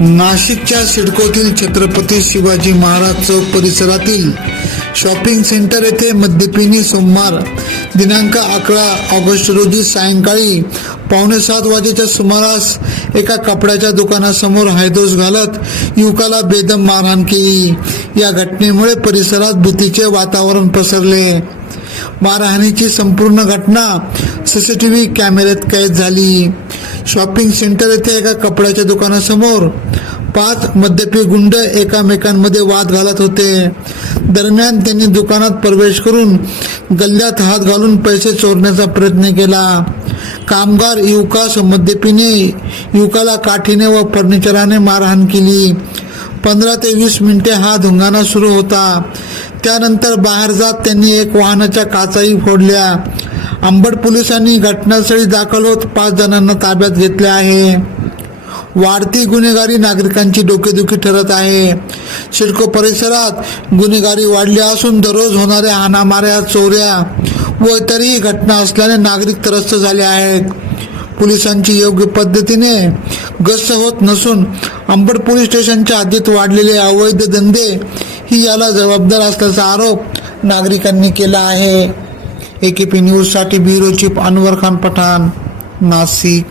नाशिकच्या सिडकोतील छत्रपती शिवाजी महाराज चौक परिसरातील शॉपिंग सेंटर येथे मद्यपिनी सोमवार दिनांक अकरा ऑगस्ट रोजी सायंकाळी पावणे सात वाजेच्या सुमारास एका कपड्याच्या दुकानासमोर हायदोस घालत युवकाला बेदम मारहाण केली. या घटनेमुळे परिसरात भीतीचे वातावरण पसरले. मारहाणीची संपूर्ण घटना सीसीटीव्ही कॅमेऱ्यात कैद झाली. शॉपिंग सेंटर येथे एका कपड्याच्या दुकानासमोर पाच मद्यपी गुंड एकामेकांमध्ये वाद घालत होते. दरम्यान त्यांनी दुकानात प्रवेश करून गल्ल्यात हात घालून पैसे चोरण्याचा प्रयत्न केला. कामगार युवकास मद्यपीने युवकाला काठीने व फर्निचराने मारहाण केली. पंधरा ते वीस मिनिटे हा धुंगाणा सुरू होता. त्यानंतर बाहेर जात त्यांनी एक वाहनाच्या काचाही फोडल्या. अंबड पोलिसांनी घटनास्थळी दाखल होत पाच जणांना ताब्यात घेतले आहे. वाढती गुन्हेगारी नागरिकांची डोकेदुखी ठरत आहे. सिडको परिसरात गुन्हेगारी वाढली असून दररोज होणाऱ्या हाणामाऱ्या चोऱ्या व इतरही घटना असल्याने नागरिक त्रस्त झाले आहेत. पोलिसांची योग्य पद्धतीने गस्त होत नसून अंबड पोलीस स्टेशनच्या हद्दीत वाढलेले अवैध धंदे ही याला जबाबदार असल्याचा आरोप नागरिकांनी केला आहे. एकेपी न्यूजसाठी ब्युरो चीफ अनवर खान पठाण नाशिक.